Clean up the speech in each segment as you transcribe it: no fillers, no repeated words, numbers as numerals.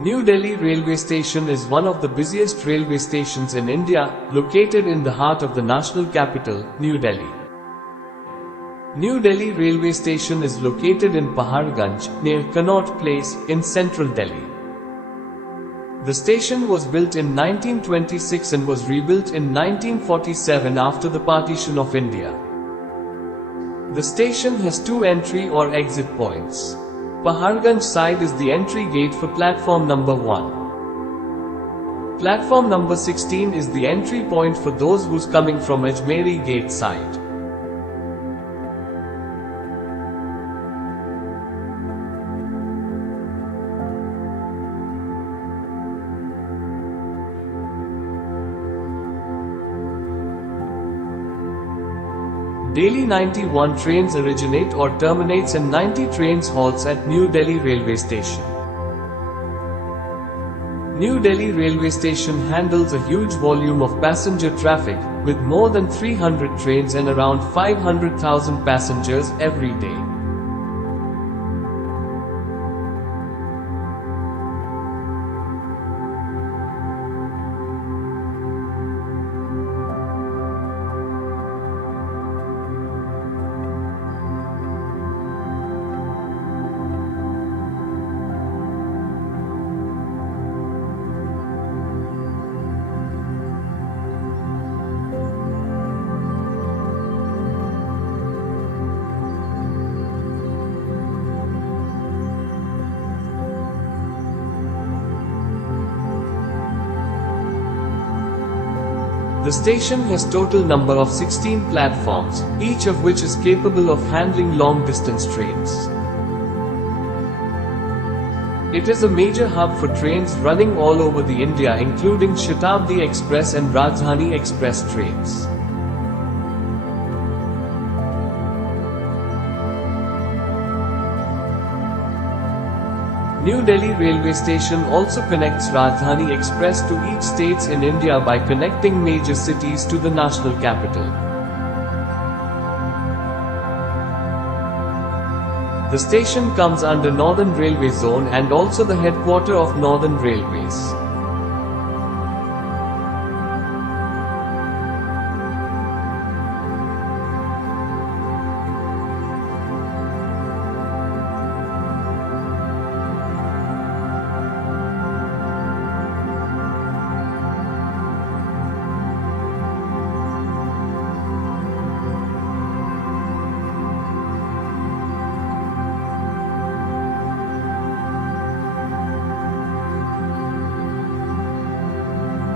New Delhi railway station is one of the busiest railway stations in India, located in the heart of the national capital, New Delhi. New Delhi railway station is located in Paharganj, near Connaught Place, in central Delhi. The station was built in 1926 and was rebuilt in 1947 after the partition of India. The station has two entry or exit points. Paharganj Side is the entry gate for platform number 1. Platform number 16 is the entry point for those who's coming from Ajmeri Gate Side. Daily 91 trains originate or terminates and 90 trains halts at New Delhi railway station. New Delhi railway station handles a huge volume of passenger traffic, with more than 300 trains and around 500,000 passengers every day. The station has total number of 16 platforms, each of which is capable of handling long-distance trains. It is a major hub for trains running all over the India, including Shatabdi Express and Rajdhani Express trains. New Delhi railway station also connects Rajdhani Express to each states in India by connecting major cities to the national capital. The station comes under Northern Railway Zone and also the headquarter of Northern Railways.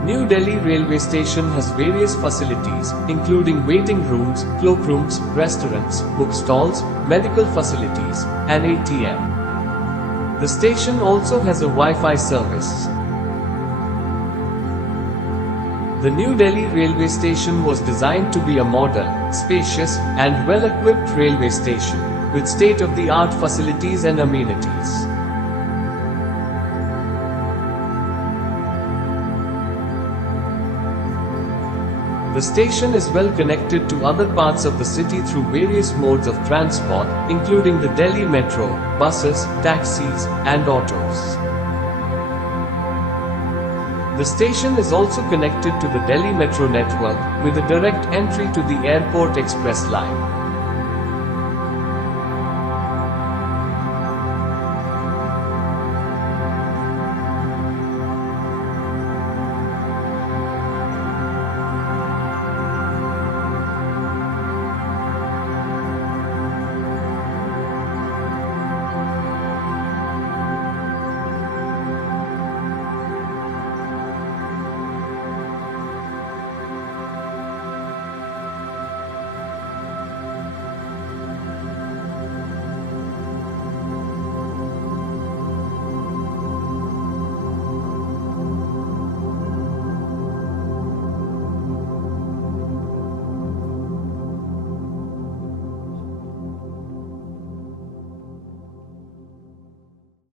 New Delhi railway station has various facilities, including waiting rooms, cloakrooms, restaurants, bookstalls, medical facilities, and ATM. The station also has a Wi-Fi service. The New Delhi railway station was designed to be a modern, spacious, and well-equipped railway station, with state-of-the-art facilities and amenities. The station is well connected to other parts of the city through various modes of transport, including the Delhi Metro, buses, taxis, and autos. The station is also connected to the Delhi Metro network, with a direct entry to the Airport Express line.